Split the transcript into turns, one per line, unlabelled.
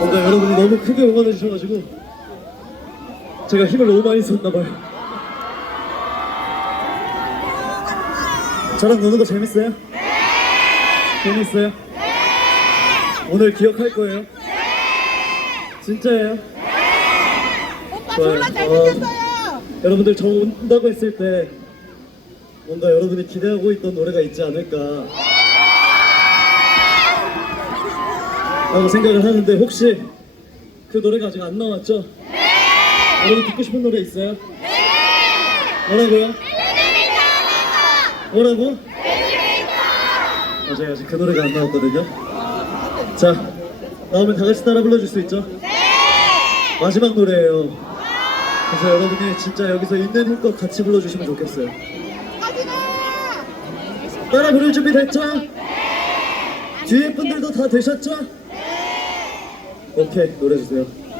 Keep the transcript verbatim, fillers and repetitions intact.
뭔가 여러분이 너무 크게 응원해 주셔가지고 제가 힘을 너무 많이 썼나봐요. 저랑 노는 거 재밌어요? 네! 재밌어요? 네! 오늘 기억할 거예요? 네! 진짜예요? 네!
오빠 졸라 잘생겼어요.
어, 여러분들 저 온다고 했을 때 뭔가 여러분이 기대하고 있던 노래가 있지 않을까 라고 생각을 하는데 혹시 그 노래가 아직 안 나왔죠? 네! 여러분 듣고 싶은 노래 있어요? 네! 뭐라고요? 뭐라고? 맞아요, 아직 그 노래가 안 나왔거든요. 자, 나오면 다 같이 따라 불러줄 수 있죠? 네! 마지막 노래예요. 그래서 여러분이 진짜 여기서 있는 힘껏 같이 불러주시면 좋겠어요. 따라 부를 준비 됐죠? 뒤에 분들도 다 되셨죠? 오케이, 노래 주세요.